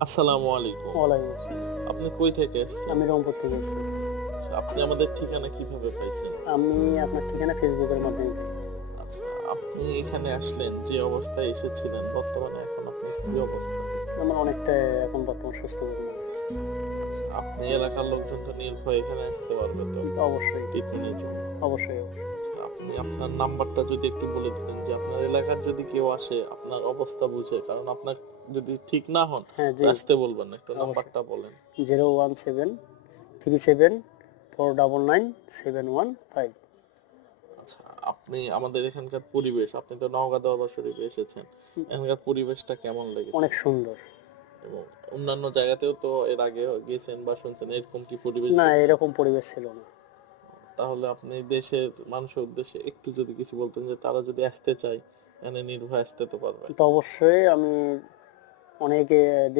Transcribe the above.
আসসালামু আলাইকুম। ওয়ালাইকুম আসসালাম। আপনি কই থেকে আমি রংপুর থেকে আচ্ছা, আপনি আমাদের ঠিকানা কীভাবে পাইছেন? আমি আপনার ঠিকানা ফেসবুকের মাধ্যমে আচ্ছা আপনি এখানে আসলেন যে অবস্থায় এসেছিলেন বর্তমানে এখন আপনি কি অবস্থা? আমার অনেকটা এখন বর্তমান সুস্থ মনে হচ্ছে। আচ্ছা, আপনি এলাকার লোকজন তো নির্ভয় এখানে আসতে পারবে তো? অবশ্যই। ট্রিটমেন্টের জন্য। অবশ্যই অবশ্যই। আপনি আপনার নাম্বারটা যদি একটু বলে দিতেন যে আপনার এলাকার যদি কেউ আসে আপনার অবস্থা বুঝে কারণ আপনার যদি ঠিক না হন হ্যাঁ আসতে বলবেন না, একটু নাম্বারটা বলেন। Zero one seven three seven four double nine seven one five. আচ্ছা আপনি আমাদের এখানকার পরিবেশ আপনি তো নওগাঁ দরবার শরীফে এসেছেন এখানকার পরিবেশটা কেমন লেগেছে? অনেক সুন্দর। এবং অন্যান্য জায়গাতেও তো এর আগে গিয়েছেন বা শুনছেন এরকম কি পরিবেশ না এরকম পরিবেশ ছিল না। তাহলে আপনি দেশের মানুষের উদ্দেশ্যে একটু যদি কিছু বলতেন যে তারা যদি আসতে চায় এখানে নির্ভয় আসতে তো পারবে। তো অবশ্যই আমি অনেকে দেশে